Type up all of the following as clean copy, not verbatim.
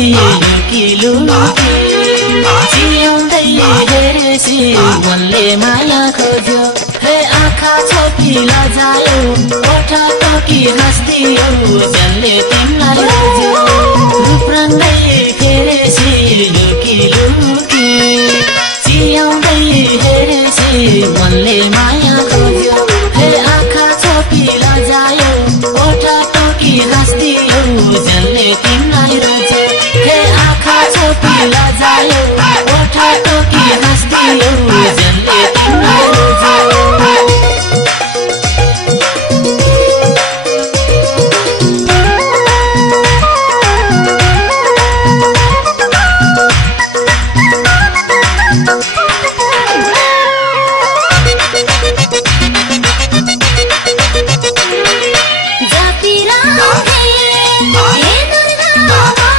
लुकी लुकी जिउँदै हेरेसी मनले माया खोज्यो हे आँखा छोपी लजायो ओठा टोकी हाँस्दियो जसले तिमीलाई रोज्यो रूप रङ्गै हेरेसी लुकी लुकी जिउँदै हेरेसी मनले माया खोज्यो हे आँखा छोपी लजायो ओठा टोकी हाँस्दियो जसले तिमीलाई रोज्यो हे आँखा छोपी लजायो ओठा टोकी हाँस्दियो जसले तिमीलाई रोज्यो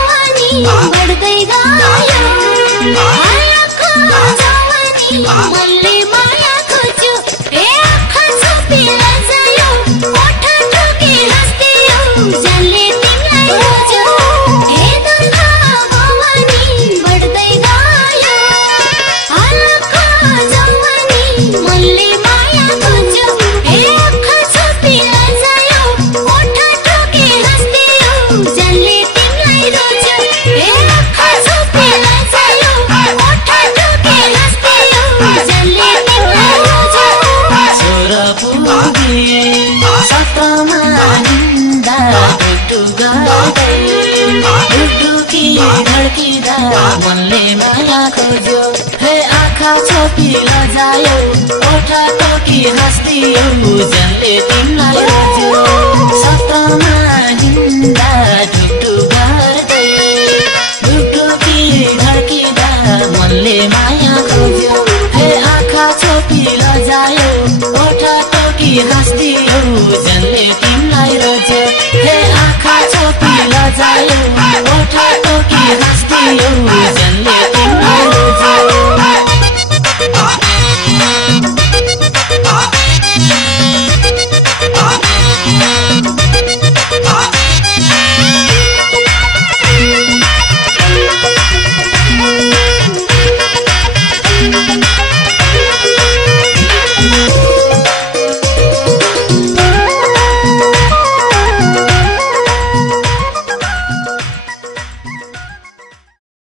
बढ्दै गयो आँखा जवानी मनले माया खोज्यो हे आँखा छोपी लजायो ओठा टोकी हाँस्दियो जसले तिमीलाई रोज्यो हे दुर्गा भवानी बढ्दै गयो आँखा जवानी मनले माया खोज्यो हे आँखा छोपी लजायो ओठा टोकी हाँस्दियो जसले तिमीलाई रोज्यो हे आँखा छोपी लजायो ओठा टोकी हाँस्दियो जसले तिमीलाई रोज्यो छोर पुगे सत्रमा हिँड्दा टुकटुक गर्दै टुकटुकी धड्किँदा मनले माया खोज्यो हे आँखा छोपी लजायो ओठा टोकी हाँस्दियो जसले तिमीलाई रोज्यो सत्रमा हिँड्दा टुकटुक गर्दै टुकटुकी धड्किँदा मनले माया खोज्यो हे आँखा छोपी लजायो ओठा टोकी हाँस्दियो जसले तिमीलाई रोज्यो हे आँखा छोपी लजायो ओठा टोकी हाँस्दियो